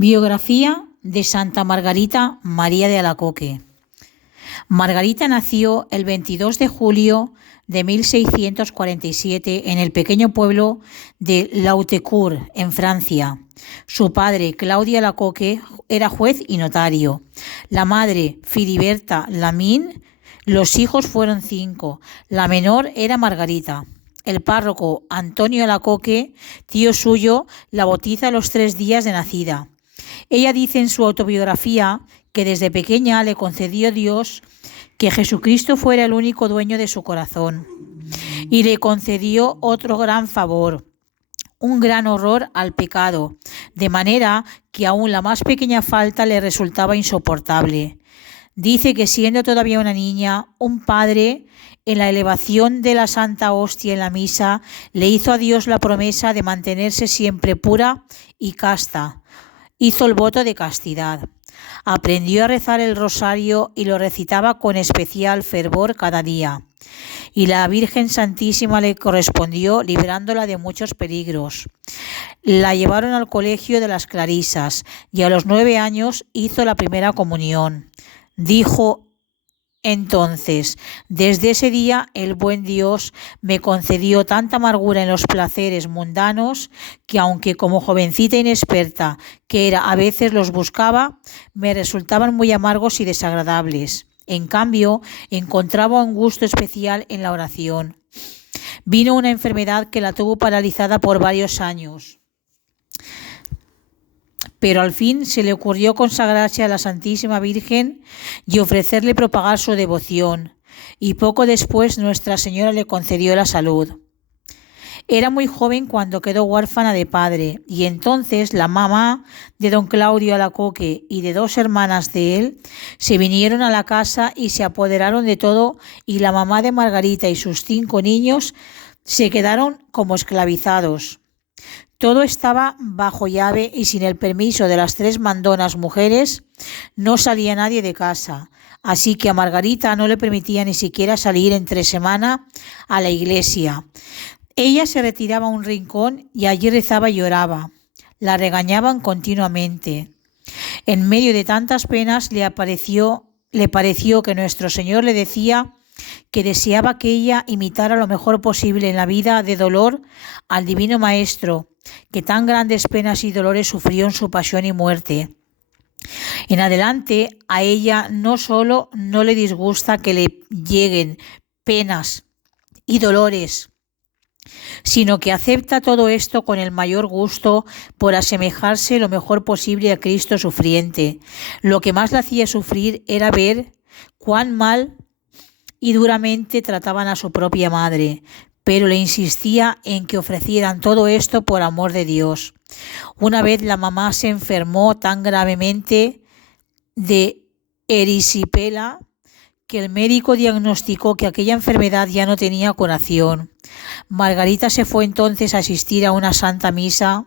Biografía de Santa Margarita María de Alacoque. Margarita nació el 22 de julio de 1647 en el pequeño pueblo de Lautecourt, en Francia. Su padre, Claudio Alacoque, era juez y notario. La madre, Filiberta Lamine. Los hijos fueron 5. La menor era Margarita. El párroco Antonio Alacoque, tío suyo, la bautiza a los 3 días de nacida. Ella dice en su autobiografía que desde pequeña le concedió Dios que Jesucristo fuera el único dueño de su corazón y le concedió otro gran favor, un gran horror al pecado, de manera que aún la más pequeña falta le resultaba insoportable. Dice que siendo todavía una niña, un padre, en la elevación de la Santa Hostia en la misa, le hizo a Dios la promesa de mantenerse siempre pura y casta. Hizo el voto de castidad. Aprendió a rezar el rosario y lo recitaba con especial fervor cada día. Y la Virgen Santísima le correspondió librándola de muchos peligros. La llevaron al colegio de las Clarisas y a los 9 años hizo la primera comunión. Dijo entonces: desde ese día el buen Dios me concedió tanta amargura en los placeres mundanos que, aunque como jovencita inexperta que era, a veces los buscaba, me resultaban muy amargos y desagradables. En cambio, encontraba un gusto especial en la oración. Vino una enfermedad que la tuvo paralizada por varios años, pero al fin se le ocurrió consagrarse a la Santísima Virgen y ofrecerle propagar su devoción, y poco después Nuestra Señora le concedió la salud. Era muy joven cuando quedó huérfana de padre, y entonces la mamá de don Claudio Alacoque y de 2 hermanas de él se vinieron a la casa y se apoderaron de todo, y la mamá de Margarita y sus 5 niños se quedaron como esclavizados. Todo estaba bajo llave y sin el permiso de las 3 mandonas mujeres no salía nadie de casa, así que a Margarita no le permitía ni siquiera salir entre semana a la iglesia. Ella se retiraba a un rincón y allí rezaba y lloraba. La regañaban continuamente. En medio de tantas penas le pareció que nuestro Señor le decía que deseaba que ella imitara lo mejor posible en la vida de dolor al Divino Maestro, que tan grandes penas y dolores sufrió en su pasión y muerte. En adelante, a ella no solo no le disgusta que le lleguen penas y dolores, sino que acepta todo esto con el mayor gusto por asemejarse lo mejor posible a Cristo sufriente. Lo que más le hacía sufrir era ver cuán mal y duramente trataban a su propia madre, pero le insistía en que ofrecieran todo esto por amor de Dios. Una vez la mamá se enfermó tan gravemente de erisipela que el médico diagnosticó que aquella enfermedad ya no tenía curación. Margarita se fue entonces a asistir a una santa misa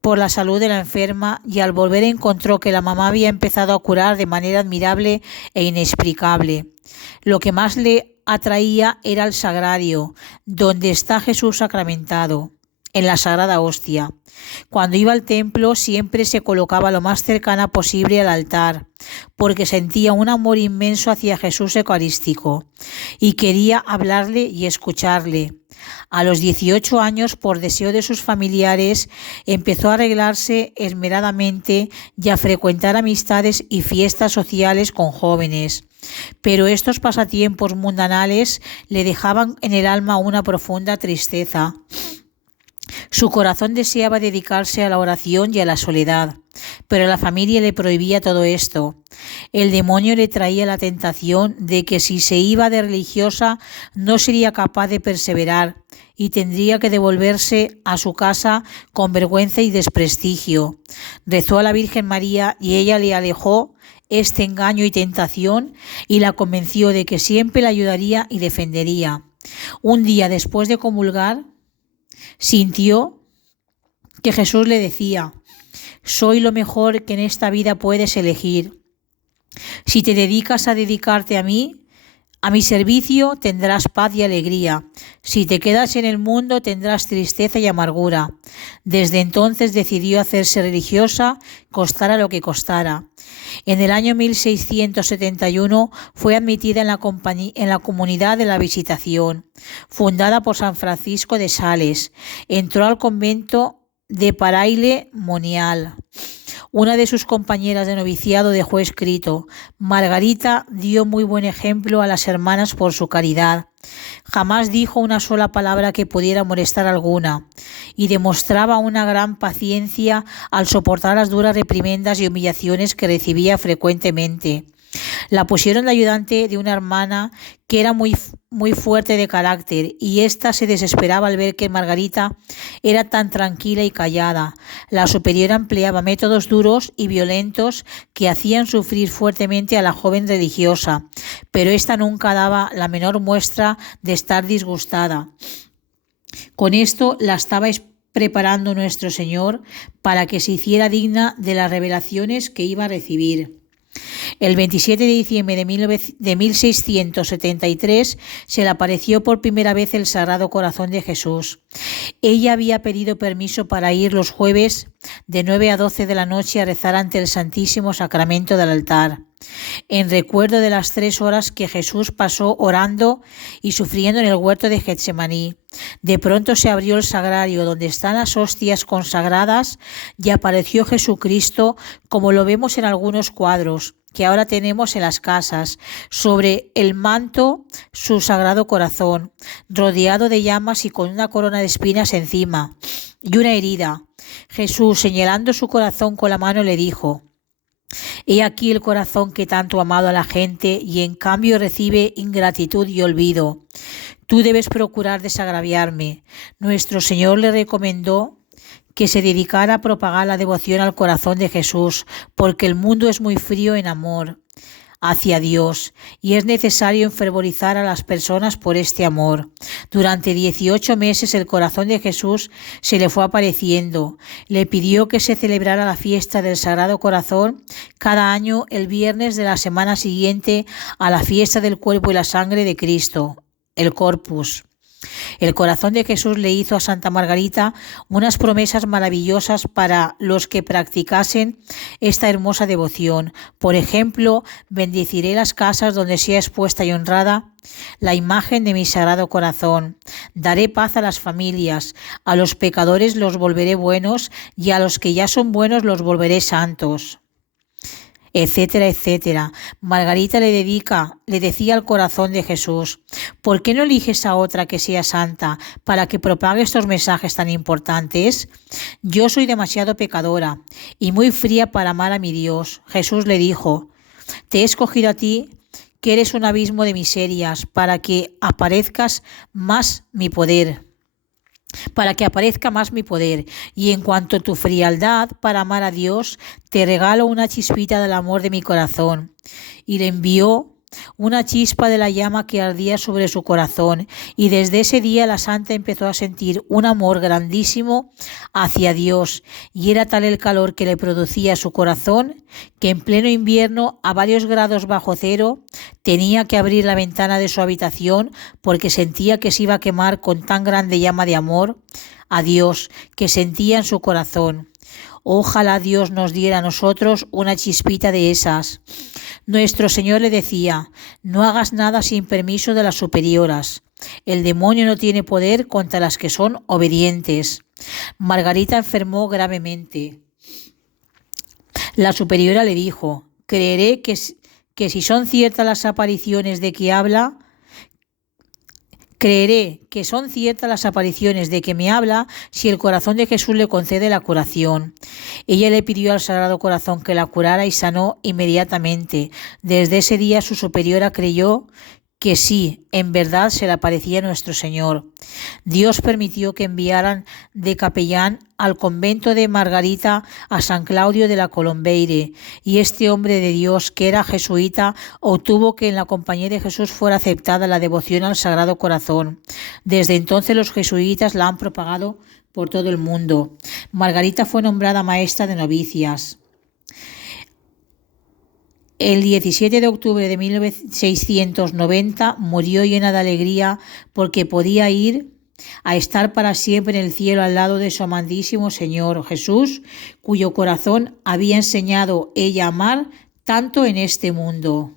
por la salud de la enferma, y al volver encontró que la mamá había empezado a curar de manera admirable e inexplicable. Lo que más le atraía era el sagrario, donde está Jesús sacramentado, en la Sagrada Hostia. Cuando iba al templo siempre se colocaba lo más cercana posible al altar, porque sentía un amor inmenso hacia Jesús eucarístico y quería hablarle y escucharle. A los 18 años, por deseo de sus familiares, empezó a arreglarse esmeradamente y a frecuentar amistades y fiestas sociales con jóvenes. Pero estos pasatiempos mundanales le dejaban en el alma una profunda tristeza. Su corazón deseaba dedicarse a la oración y a la soledad, pero la familia le prohibía todo esto. El demonio le traía la tentación de que si se iba de religiosa no sería capaz de perseverar y tendría que devolverse a su casa con vergüenza y desprestigio. Rezó a la Virgen María y ella le alejó este engaño y tentación y la convenció de que siempre la ayudaría y defendería. Un día después de comulgar, sintió que Jesús le decía: soy lo mejor que en esta vida puedes elegir. Si te dedicas a dedicarte a mí, A mi servicio tendrás paz y alegría. Si te quedas en el mundo tendrás tristeza y amargura. Desde entonces decidió hacerse religiosa, costara lo que costara. En el año 1671 fue admitida en la Comunidad de la Visitación, fundada por San Francisco de Sales. Entró al convento de Paraille-Monial. Una de sus compañeras de noviciado dejó escrito: Margarita dio muy buen ejemplo a las hermanas por su caridad. Jamás dijo una sola palabra que pudiera molestar a alguna, y demostraba una gran paciencia al soportar las duras reprimendas y humillaciones que recibía frecuentemente. La pusieron de ayudante de una hermana que era muy fuerte de carácter, y ésta se desesperaba al ver que Margarita era tan tranquila y callada. La superiora empleaba métodos duros y violentos que hacían sufrir fuertemente a la joven religiosa, pero ésta nunca daba la menor muestra de estar disgustada. Con esto la estaba preparando nuestro Señor para que se hiciera digna de las revelaciones que iba a recibir. El 27 de diciembre de 1673 se le apareció por primera vez el Sagrado Corazón de Jesús. Ella había pedido permiso para ir los jueves de 9 a 12 de la noche a rezar ante el Santísimo Sacramento del altar, en recuerdo de las 3 horas que Jesús pasó orando y sufriendo en el huerto de Getsemaní. De pronto se abrió el sagrario donde están las hostias consagradas y apareció Jesucristo, como lo vemos en algunos cuadros que ahora tenemos en las casas, sobre el manto su Sagrado Corazón, rodeado de llamas y con una corona de espinas encima y una herida. Jesús, señalando su corazón con la mano, le dijo: He aquí el corazón que tanto ha amado a la gente y en cambio recibe ingratitud y olvido. Tú debes procurar desagraviarme. Nuestro Señor le recomendó que se dedicara a propagar la devoción al corazón de Jesús, porque el mundo es muy frío en amor hacia Dios y es necesario enfervorizar a las personas por este amor. Durante 18 meses el corazón de Jesús se le fue apareciendo. Le pidió que se celebrara la fiesta del Sagrado Corazón cada año el viernes de la semana siguiente a la fiesta del cuerpo y la sangre de Cristo, el Corpus. El corazón de Jesús le hizo a Santa Margarita unas promesas maravillosas para los que practicasen esta hermosa devoción. Por ejemplo, bendeciré las casas donde sea expuesta y honrada la imagen de mi Sagrado Corazón. Daré paz a las familias, a los pecadores los volveré buenos y a los que ya son buenos los volveré santos, etcétera, etcétera. Margarita le decía al corazón de Jesús: ¿por qué no eliges a otra que sea santa para que propague estos mensajes tan importantes? Yo soy demasiado pecadora y muy fría para amar a mi Dios. Jesús le dijo: te he escogido a ti, que eres un abismo de miserias, para que aparezca más mi poder, y en cuanto a tu frialdad para amar a Dios, te regalo una chispita del amor de mi corazón. Y le envió una chispa de la llama que ardía sobre su corazón, y desde ese día la santa empezó a sentir un amor grandísimo hacia Dios, y era tal el calor que le producía su corazón que en pleno invierno, a varios grados bajo cero, tenía que abrir la ventana de su habitación porque sentía que se iba a quemar con tan grande llama de amor a Dios que sentía en su corazón. Ojalá Dios nos diera a nosotros una chispita de esas. Nuestro Señor le decía: no hagas nada sin permiso de las superioras. El demonio no tiene poder contra las que son obedientes. Margarita enfermó gravemente. La superiora le dijo: creeré que si son ciertas las apariciones de que habla, me habla, si el corazón de Jesús le concede la curación. Ella le pidió al Sagrado Corazón que la curara y sanó inmediatamente. Desde ese día su superiora creyó que sí, en verdad se le aparecía nuestro Señor. Dios permitió que enviaran de capellán al convento de Margarita a San Claudio de la Colombeire, y este hombre de Dios, que era jesuita, obtuvo que en la compañía de Jesús fuera aceptada la devoción al Sagrado Corazón. Desde entonces los jesuitas la han propagado por todo el mundo. Margarita fue nombrada maestra de novicias. El 17 de octubre de 1690 murió llena de alegría porque podía ir a estar para siempre en el cielo al lado de su amantísimo Señor Jesús, cuyo corazón había enseñado ella a amar tanto en este mundo.